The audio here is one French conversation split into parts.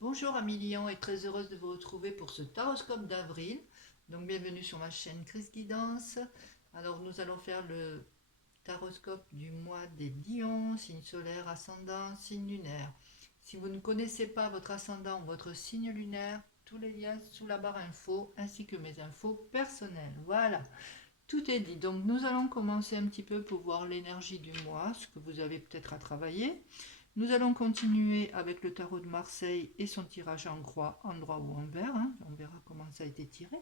Bonjour amis Lion et très heureuse de vous retrouver pour ce taroscope d'avril. Donc bienvenue sur ma chaîne Chris Guidance. Alors nous allons faire le taroscope du mois des Lions, signe solaire, ascendant, signe lunaire. Si vous ne connaissez pas votre ascendant ou votre signe lunaire, tous les liens sous la barre info ainsi que mes infos personnelles. Voilà, tout est dit. Donc nous allons commencer un petit peu pour voir l'énergie du mois, ce que vous avez peut-être à travailler. Nous allons continuer avec le tarot de Marseille et son tirage en croix, en droit ou en vert. On verra comment ça a été tiré.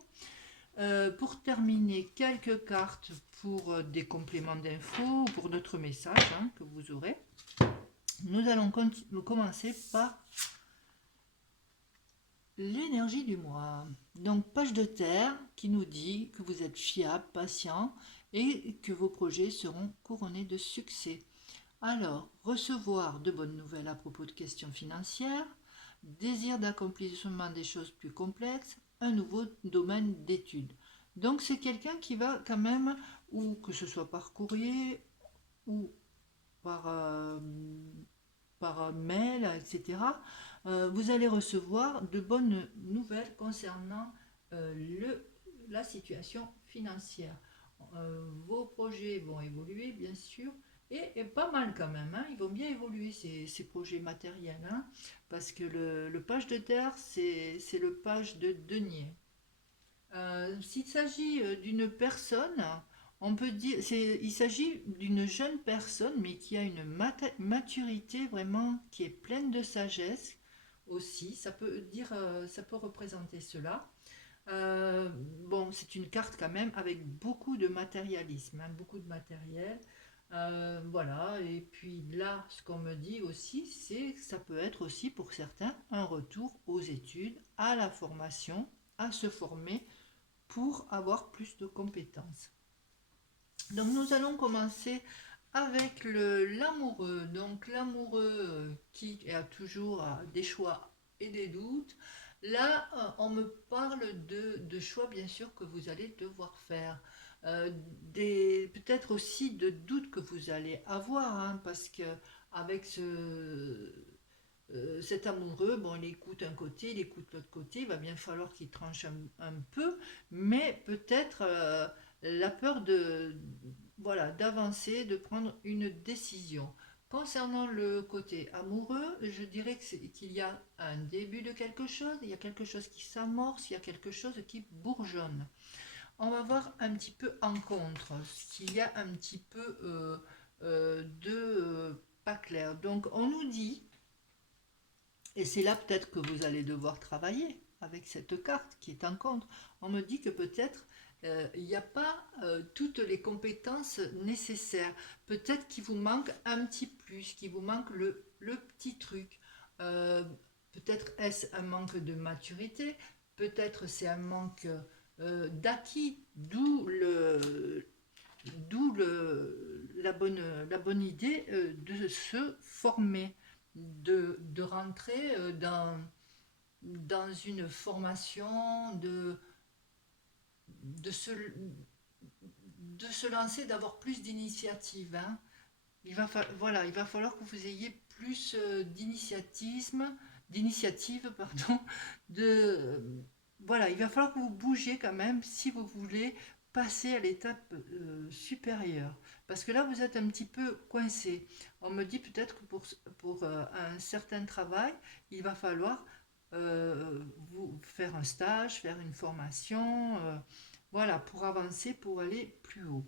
Pour terminer, quelques cartes pour des compléments d'infos, pour notre message que vous aurez. Nous allons commencer par l'énergie du mois. Donc, page de terre qui nous dit que vous êtes fiable, patient et que vos projets seront couronnés de succès. Alors, recevoir de bonnes nouvelles à propos de questions financières, désir d'accomplissement des choses plus complexes, un nouveau domaine d'études. Donc c'est quelqu'un qui va quand même, ou que ce soit par courrier, ou par, par mail, etc., vous allez recevoir de bonnes nouvelles concernant la situation financière. Vos projets vont évoluer, bien sûr, et pas mal quand même. Ils vont bien évoluer, ces projets matériels. Parce que le page de terre, c'est le page de denier. S'il s'agit d'une personne, on peut dire, il s'agit d'une jeune personne, mais qui a une maturité vraiment qui est pleine de sagesse aussi. Ça peut dire, ça peut représenter cela. Euh, bon, c'est une carte quand même avec beaucoup de matérialisme, beaucoup de matériel. Voilà, et puis là, ce qu'on me dit aussi, c'est que ça peut être aussi pour certains un retour aux études, à la formation, à se former pour avoir plus de compétences. Donc nous allons commencer avec l'amoureux. Donc l'amoureux qui a toujours des choix et des doutes. Là, on me parle de choix bien sûr que vous allez devoir faire. Peut-être aussi de doutes que vous allez avoir, parce que avec cet amoureux, bon, il écoute un côté, il écoute l'autre côté, il va bien falloir qu'il tranche un peu, mais peut-être la peur voilà, d'avancer, de prendre une décision. Concernant le côté amoureux, je dirais qu'il y a un début de quelque chose, il y a quelque chose qui s'amorce, il y a quelque chose qui bourgeonne. On va voir un petit peu en contre, ce qu'il y a un petit peu de pas clair. Donc on nous dit, et c'est là peut-être que vous allez devoir travailler avec cette carte qui est en contre. On me dit que peut-être il n'y a pas toutes les compétences nécessaires. Peut-être qu'il vous manque un petit plus, qu'il vous manque le petit truc. Euh, Peut-être est-ce un manque de maturité, peut-être c'est un manque d'acquis, d'où la bonne idée de se former, de rentrer dans une formation, de, se, de se lancer, d'avoir plus d'initiative. Voilà, il va falloir que vous ayez plus d'initiative, pardon, de, voilà, il va falloir que vous bougiez quand même si vous voulez passer à l'étape supérieure. Parce que là, vous êtes un petit peu coincé. On me dit peut-être que pour un certain travail, il va falloir vous faire un stage, faire une formation, voilà, pour avancer, pour aller plus haut.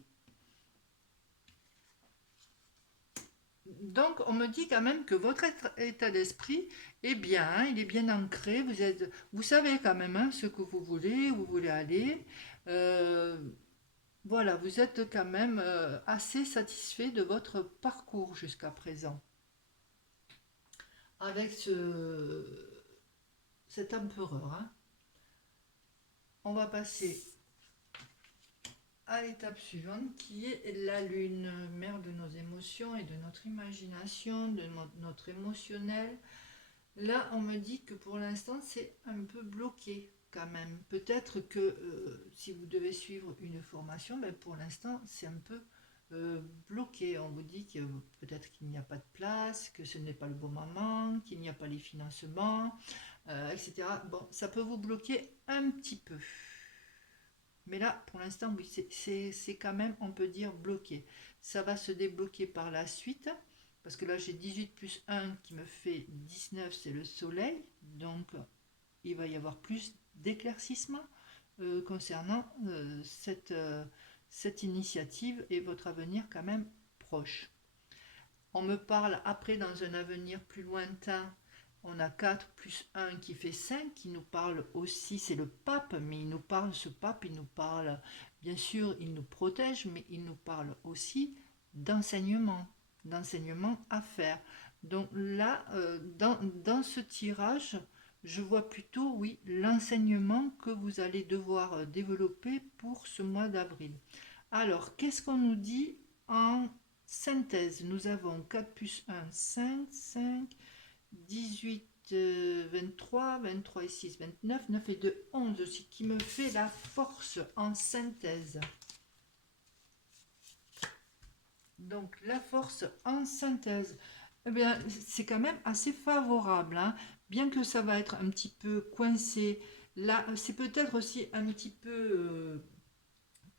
Donc, on me dit quand même que votre état d'esprit est bien, il est bien ancré. Vous savez quand même ce que où vous voulez aller. Euh, voilà, vous êtes quand même assez satisfait de votre parcours jusqu'à présent. Avec cet empereur. On va passer à l'étape suivante qui est la lune, mère de nos émotions et de notre imagination, de notre émotionnel. Là, on me dit que pour l'instant, c'est un peu bloqué quand même. Peut-être que si vous devez suivre une formation, ben, pour l'instant, c'est un peu bloqué. On vous dit que peut-être qu'il n'y a pas de place, que ce n'est pas le bon moment, qu'il n'y a pas les financements. etc. Bon, ça peut vous bloquer un petit peu. Mais là, pour l'instant, oui, c'est quand même, on peut dire, bloqué. Ça va se débloquer par la suite, parce que là, j'ai 18 plus 1 qui me fait 19, c'est le soleil. Donc, il va y avoir plus d'éclaircissement concernant cette initiative et votre avenir quand même proche. On me parle après dans un avenir plus lointain. On a 4 plus 1 qui fait 5, qui nous parle aussi, c'est le pape, mais il nous parle, ce pape, il nous parle, bien sûr, il nous protège, mais il nous parle aussi d'enseignement à faire. Donc là, dans ce tirage, je vois plutôt, oui, l'enseignement que vous allez devoir développer pour ce mois d'avril. Alors, qu'est-ce qu'on nous dit en synthèse? Nous avons 4 plus 1, 5, 18, 23, 23 et 6, 29, 9 et 2, 11, ce qui me fait la force en synthèse. Donc, la force en synthèse, eh bien, c'est quand même assez favorable, hein. Bien que ça va être un petit peu coincé. Là, c'est peut-être aussi un petit peu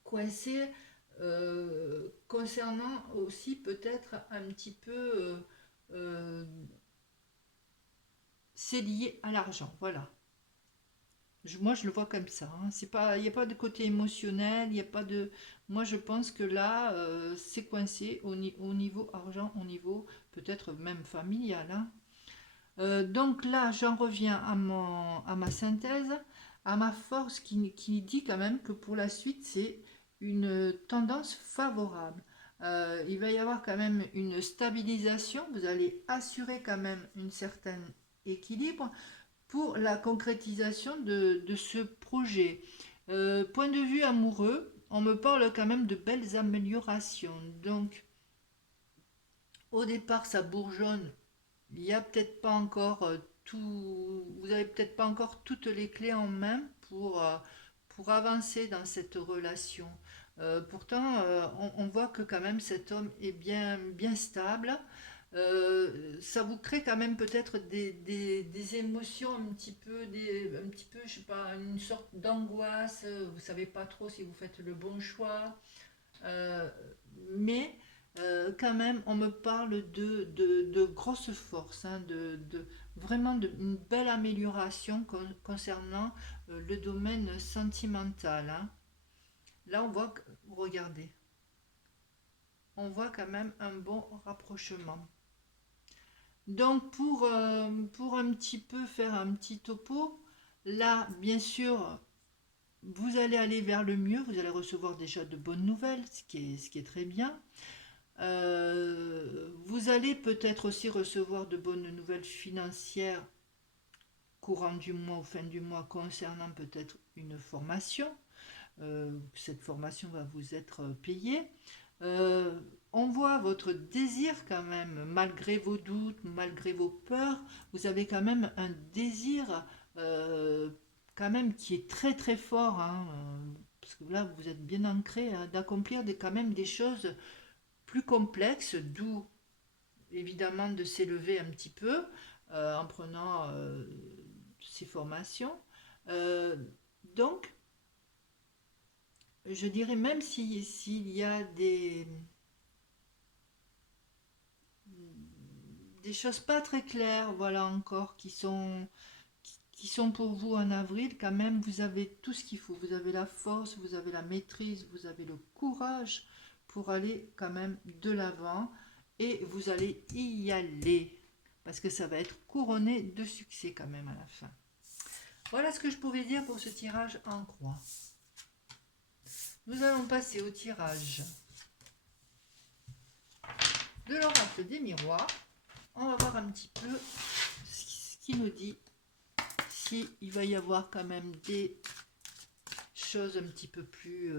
coincé concernant aussi peut-être un petit peu euh, c'est lié à l'argent, voilà. Moi je le vois comme ça, hein. C'est pas, il n'y a pas de côté émotionnel, il n'y a pas de, moi je pense que là c'est coincé au niveau argent, au niveau peut-être même familial, hein. Donc là j'en reviens à ma synthèse, à ma force qui dit quand même que pour la suite c'est une tendance favorable. Il va y avoir quand même une stabilisation, vous allez assurer quand même une certaine équilibre pour la concrétisation de ce projet. Point de vue amoureux, on me parle quand même de belles améliorations. Donc, au départ, ça bourgeonne. Il n'y a peut-être pas encore vous n'avez peut-être pas encore toutes les clés en main pour avancer dans cette relation. Pourtant, on voit que quand même cet homme est bien stable. Ça vous crée quand même peut-être des émotions un petit peu, je sais pas, une sorte d'angoisse. Vous savez pas trop si vous faites le bon choix. Euh, mais quand même, on me parle de grosses forces, hein, vraiment une belle amélioration concernant le domaine sentimental, hein. Là, regardez, on voit quand même un bon rapprochement. Donc, pour un petit peu faire un petit topo, là, bien sûr, vous allez aller vers le mieux, vous allez recevoir déjà de bonnes nouvelles, ce qui est très bien. Vous allez peut-être aussi recevoir de bonnes nouvelles financières courant du mois ou fin du mois concernant peut-être une formation. Cette formation va vous être payée. Euh, on voit votre désir quand même, malgré vos doutes, malgré vos peurs, vous avez quand même un désir quand même qui est très très fort, hein, parce que là vous êtes bien ancré, hein, d'accomplir quand même des choses plus complexes, d'où évidemment de s'élever un petit peu en prenant ces formations. Euh, donc, je dirais même s'il y a des choses pas très claires, voilà encore, qui sont pour vous en avril, quand même, vous avez tout ce qu'il faut. Vous avez la force, vous avez la maîtrise, vous avez le courage pour aller quand même de l'avant et vous allez y aller parce que ça va être couronné de succès quand même à la fin. Voilà ce que je pouvais dire pour ce tirage en croix. Nous allons passer au tirage de l'oracle des miroirs. On va voir un petit peu ce qu'il nous dit, s'il va y avoir quand même des choses un petit peu plus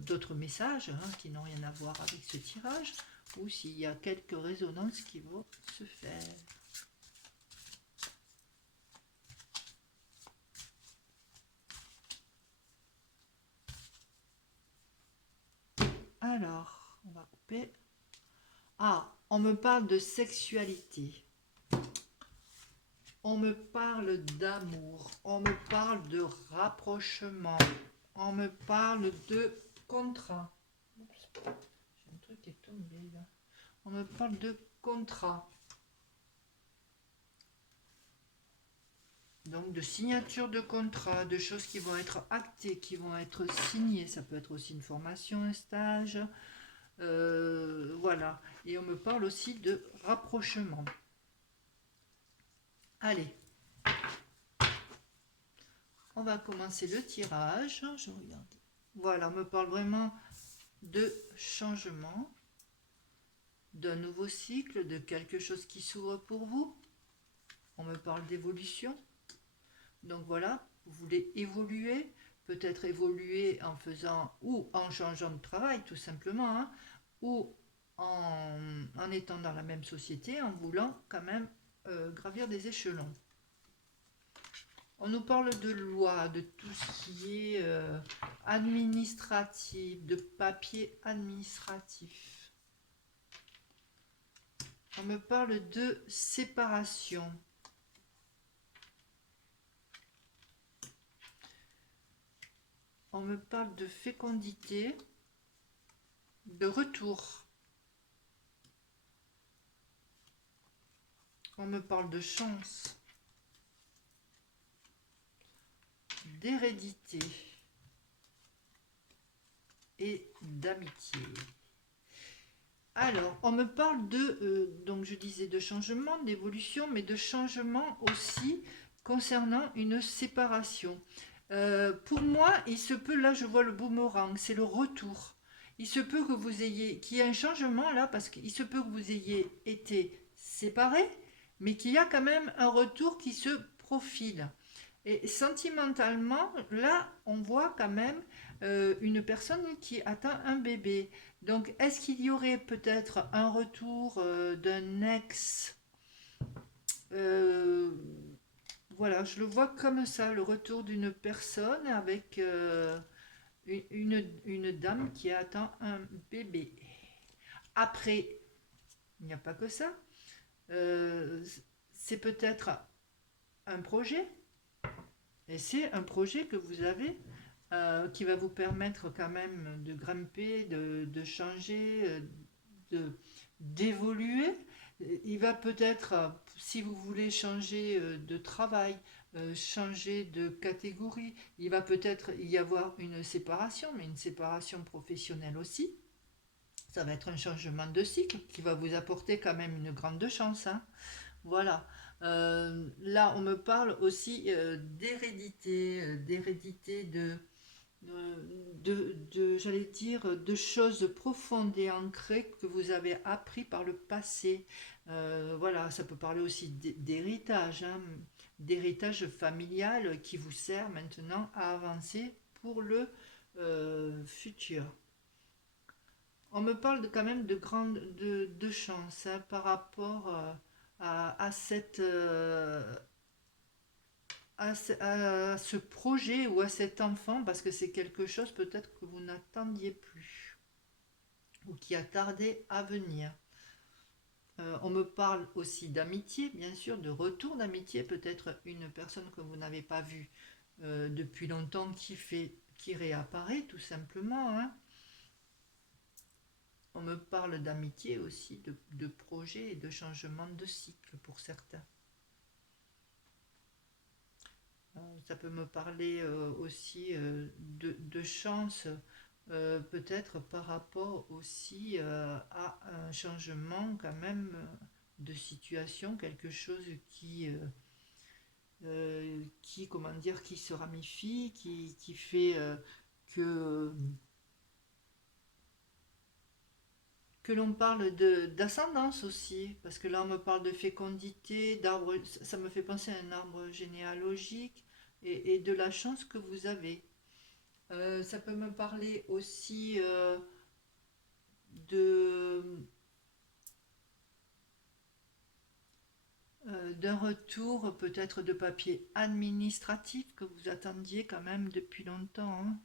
d'autres messages, hein, qui n'ont rien à voir avec ce tirage, ou s'il y a quelques résonances qui vont se faire. Alors, on va couper. Ah, on me parle de sexualité. On me parle d'amour, on me parle de rapprochement, on me parle de contrat. Oups, j'ai un truc qui est tombé là. On me parle de contrat. Donc de signature de contrat, de choses qui vont être actées, qui vont être signées. Ça peut être aussi une formation, un stage. Voilà. Et on me parle aussi de rapprochement. Allez. On va commencer le tirage. Je regarde. Voilà, on me parle vraiment de changement, d'un nouveau cycle, de quelque chose qui s'ouvre pour vous. On me parle d'évolution. Donc voilà, vous voulez évoluer, peut-être évoluer en faisant ou en changeant de travail tout simplement, hein, ou en étant dans la même société, en voulant quand même gravir des échelons. On nous parle de loi, de tout ce qui est administratif, de papier administratif. On me parle de séparation. On me parle de fécondité, de retour. On me parle de chance, d'hérédité et d'amitié. Alors, on me parle de, donc je disais de changement, d'évolution, mais de changement aussi concernant une séparation. Pour moi, il se peut, là je vois le boomerang, c'est le retour. Il se peut que vous ayez, qu'il y ait un changement là, parce qu'il se peut que vous ayez été séparés, mais qu'il y a quand même un retour qui se profile. Et sentimentalement, là, on voit quand même une personne qui attend un bébé. Donc, est-ce qu'il y aurait peut-être un retour d'un ex euh, Voilà, je le vois comme ça, le retour d'une personne avec une dame qui attend un bébé. Après, il n'y a pas que ça. Euh, c'est peut-être un projet. Et c'est un projet que vous avez qui va vous permettre quand même de grimper, de changer, d'évoluer. Il va peut-être, si vous voulez changer de travail, changer de catégorie, il va peut-être y avoir une séparation, mais une séparation professionnelle aussi. Ça va être un changement de cycle qui va vous apporter quand même une grande chance, hein. Voilà. Là, on me parle aussi d'hérédité, j'allais dire, de choses profondes et ancrées que vous avez appris par le passé. Voilà, ça peut parler aussi d'héritage, hein, d'héritage familial qui vous sert maintenant à avancer pour le futur. On me parle quand même de chance, hein, par rapport à cette à ce projet ou à cet enfant, parce que c'est quelque chose peut-être que vous n'attendiez plus ou qui a tardé à venir. On me parle aussi d'amitié, bien sûr, de retour d'amitié, peut-être une personne que vous n'avez pas vue depuis longtemps qui réapparaît tout simplement, hein. On me parle d'amitié aussi, de projet et de changement de cycle pour certains. Ça peut me parler aussi de chance, peut-être par rapport aussi à un changement quand même de situation, quelque chose comment dire, qui se ramifie, qui fait que que l'on parle d'ascendance aussi, parce que là on me parle de fécondité, d'arbre, ça me fait penser à un arbre généalogique et de la chance que vous avez. Ça peut me parler aussi de d'un retour peut-être de papier administratif que vous attendiez quand même depuis longtemps, hein.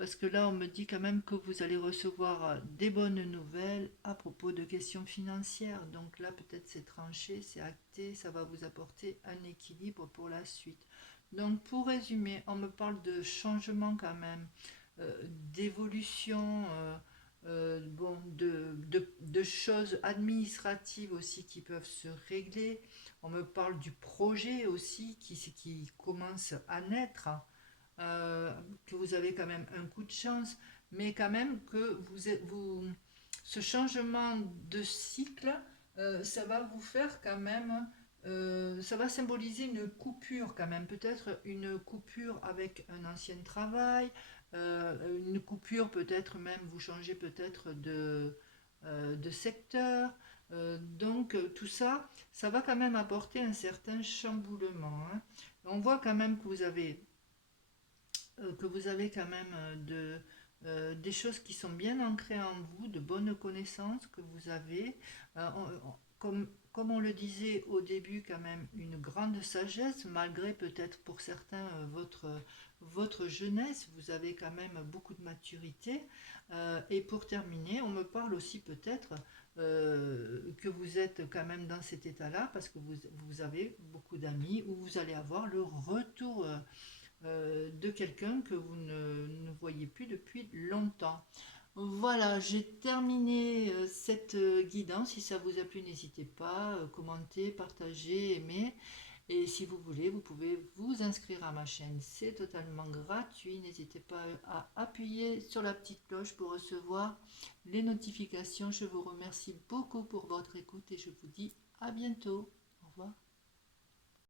parce que là, on me dit quand même que vous allez recevoir des bonnes nouvelles à propos de questions financières. Donc là, peut-être c'est tranché, c'est acté, ça va vous apporter un équilibre pour la suite. Donc pour résumer, on me parle de changement quand même, d'évolution, bon, de choses administratives aussi qui peuvent se régler. On me parle du projet aussi qui commence à naître, euh, que vous avez quand même un coup de chance, mais quand même que ce changement de cycle, ça va vous faire quand même, ça va symboliser une coupure quand même, peut-être une coupure avec un ancien travail, une coupure peut-être même, vous changez peut-être de secteur. Donc tout ça, ça va quand même apporter un certain chamboulement, hein. On voit quand même que vous avez quand même des choses qui sont bien ancrées en vous, de bonnes connaissances que vous avez. Comme on le disait au début, quand même une grande sagesse, malgré peut-être pour certains votre jeunesse, vous avez quand même beaucoup de maturité. Et pour terminer, on me parle aussi peut-être que vous êtes quand même dans cet état-là parce que vous avez beaucoup d'amis ou vous allez avoir le retour de quelqu'un que vous ne voyez plus depuis longtemps. Voilà, j'ai terminé cette guidance. Si ça vous a plu, n'hésitez pas, commenter, partager, aimer. Et si vous voulez, vous pouvez vous inscrire à ma chaîne. C'est totalement gratuit. N'hésitez pas à appuyer sur la petite cloche pour recevoir les notifications. Je vous remercie beaucoup pour votre écoute et je vous dis à bientôt. Au revoir.